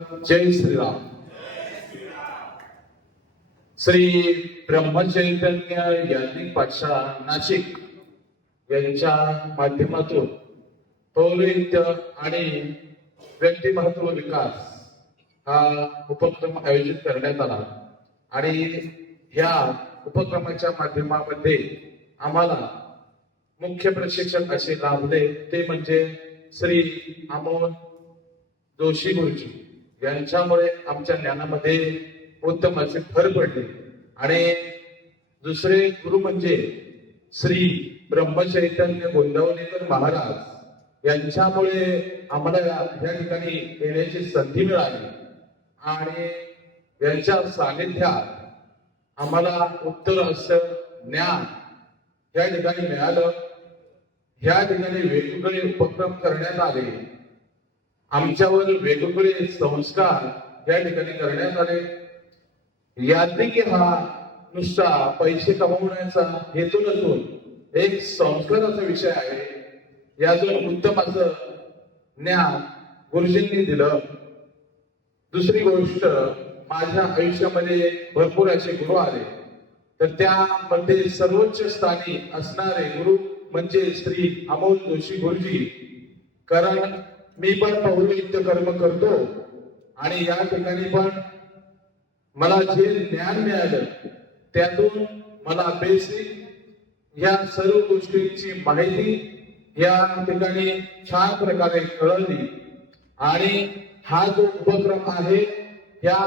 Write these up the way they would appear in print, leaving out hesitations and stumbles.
जय श्रीराम. श्री ब्रह्मचैतन्य याज्ञिक पाठशाळा नाशिक यांच्या माध्यमातून पौरोहित्य आणि व्यक्तिमत्व विकास हा उपक्रम आयोजित करण्यात आला आणि या उपक्रमाच्या माध्यमामध्ये आम्हाला मुख्य प्रशिक्षक असे लाभले ते म्हणजे श्री अमोल जोशी गुरुजी यांच्यामुळे आमच्या ज्ञानामध्ये उत्तम असे भर पडले. आणि दुसरे गुरु म्हणजे श्री ब्रह्मचैतन्य गोंदवलेकर महाराज यांच्यामुळे आम्हाला या ठिकाणी येण्याची संधी मिळाली आणि यांच्या सानिध्यात आम्हाला उत्तर असं ज्ञान या ठिकाणी मिळालं. या ठिकाणी वेगवेगळे उपक्रम करण्यात आले, आमच्यावर वेगवेगळे संस्कार या ठिकाणी करण्यात आले. याज्ञिक हा नुसता पैसे कमवण्याचा हेतू नसून एक संस्काराचा विषय आहे. यातून उत्तम असं ज्ञान गुरुजींनी दिलं. दुसरी गोष्ट, माझ्या आयुष्यामध्ये भरपूर असे गुरु आले, तर त्यामध्ये सर्वोच्च स्थानी असणारे गुरु म्हणजे श्री अमोल जोशी गुरुजी. कारण मी पण पौरोहित्य कर्म करतो आणि या ठिकाणी पण मला जे ज्ञान मिळालं त्यातून मला बेसिक या सर्व गोष्टींची माहिती या ठिकाणी छान प्रकारे कळली. आणि हा जो उपक्रम आहे, या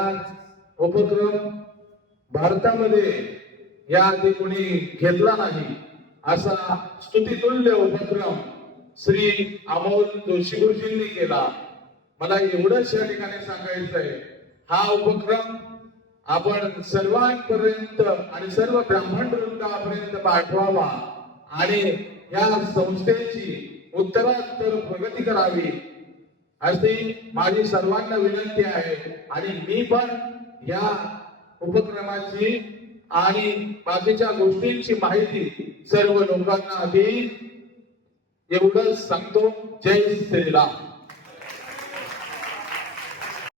उपक्रम भारतामध्ये या आधी कोणी घेतला नाही असा स्तुतितुल्य उपक्रम श्री अमोल जोशी गुरुजींनी केला. मला एवढंच या ठिकाणी सांगायचं आहे, हा उपक्रम आपण सर्वांपर्यंत आणि सर्व ब्राह्मण वृंदापर्यंत पाठवावा आणि या संस्थेची उत्तरोत्तर प्रगती करावी अशी माझी सर्वांना विनंती आहे. आणि मी पण या उपक्रमाची आणि बाकीच्या गोष्टींची माहिती सर्व लोकांना देईन एवढंच सांगतो. जय श्रीराम.